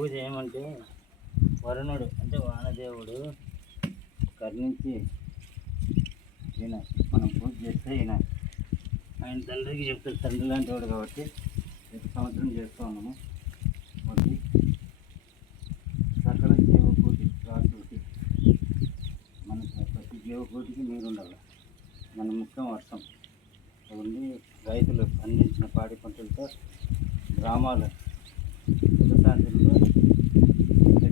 పూజ ఏమంటే వరుణుడు అంటే వానదేవుడు కర్ణించి ఈయన మనం పూజ చేస్తే ఈయన ఆయన తండ్రికి చెప్తాడు, తండ్రి లాంటి వాడు కాబట్టి ప్రతి సంవత్సరం చేస్తూ ఉన్నాము. ఒకటి సకల జీవకోటి రాసుకి మన ప్రతి జీవకోటికి నీరు ఉండాలి. మన ముఖ్యం వర్షం ఉండి రైతులు పండించిన పాడి పంటలతో గ్రామాలు సుఖశాంతులతో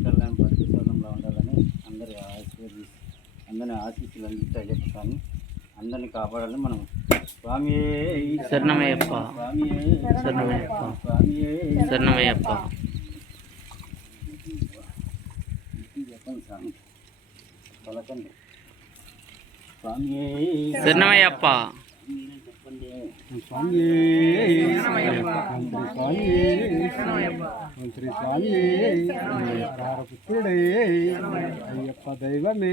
కళ్యాణం పరిశుభ్రంలో ఉండాలని అందరినీ ఆశీస్సులు అందిస్తే చెప్తాను. అందరినీ కాపాడాలని మనం స్వామి శరణమయ్యప్ప స్వామి శరణమయ్యప్ప స్వామి శరణమయ్యప్ప చెప్పండి స్వామి పలకండి స్వామి శరణమయ్యప్ప చెప్పండి స్వామి మంత్రి స్వామి పుత్రుడే అయ్యప్ప దైవమే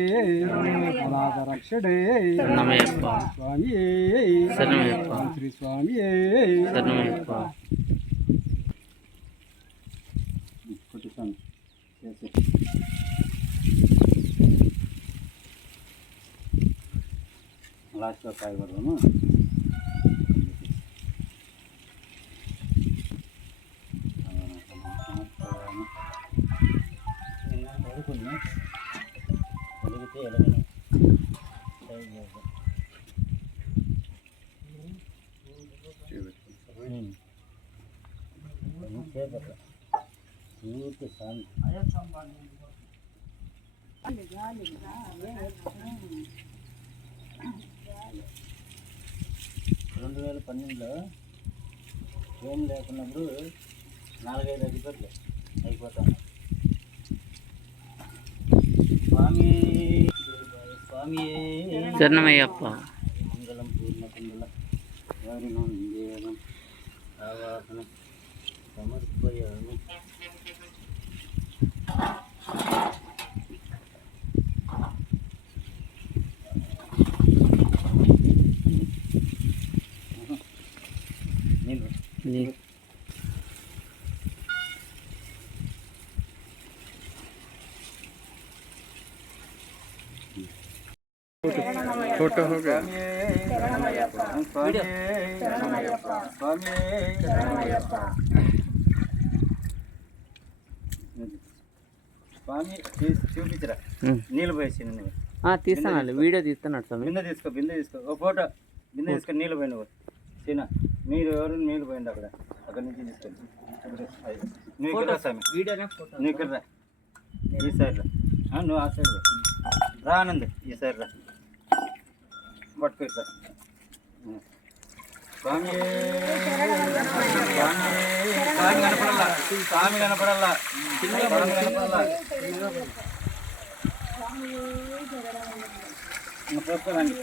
అనాథ రక్షడే శరణమయ్యప్ప స్వామి శరణమయ్యప్ప మంత్రి స్వామి శరణమయ్యప్ప కుటుంబం చేసి లాస్ట్లో కాయగూరను కలిగితే ఎలాగైనా పూర్తి శాంతి 2012లో ఏం లేకున్నప్పుడు 4-5 అధిపతులు అయిపోతాను. స్వామి స్వామి శరణమయ్యప్ప మంగళం పూర్ణకుండల వారినం ఆవాహన సమర్పయామి. फोटो हो गया స్వామి చూపించరా నీళ్ళు పోయేసి తీస్తాను వీడియో తీస్తున్నాడు స్వామి. బిందె తీసుకో ఓ ఫోటో బిందె తీసుకొని నీళ్ళు పోయిన సీనా మీరు ఎవరు నీళ్ళు పోయింది అక్కడ నుంచి తీసుకొని నువ్వు ఇక్కడ స్వామి నువ్వు ఇక్కడ రా ఈ సైడ్ రా నువ్వు ఆ సైడ్ రా ఆనంద్ ఈ సైడ్ రా పట్టుకో ఇట్లా స్వామి స్వామి కనపడాలా స్వామి కనపడాలా చూసుకోండి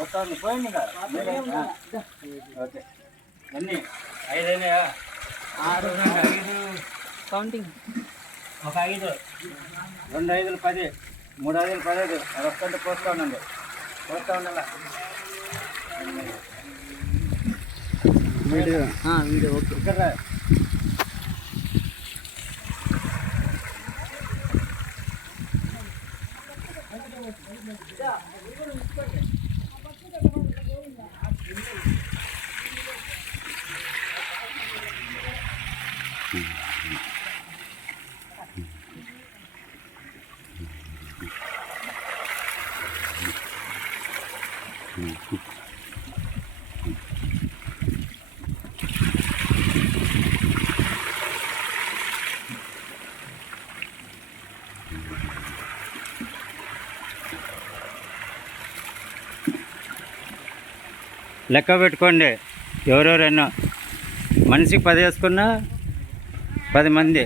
వస్తాను పోయింది ఓకే అన్నీ 5 అయినాయా 6 5 కౌంటింగ్ ఒక 5 2 5 10 3 5 15 అది ఒక్కటి పోస్తా ఉండండి వీడియో ఓకే ఇక్కడ లెక్క పెట్టుకోండి. ఎవరెవరైనా మనిషికి 10 వేసుకున్నా 10 మంది.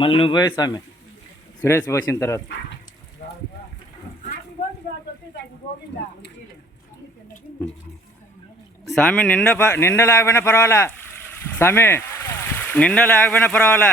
మళ్ళీ నువ్వు పోయి స్వామి సురేష్ పోసిన తర్వాత స్వామి నిండా లేకపోయినా పర్వాలా స్వామి నిండా లేకపోయినా పర్వాలే.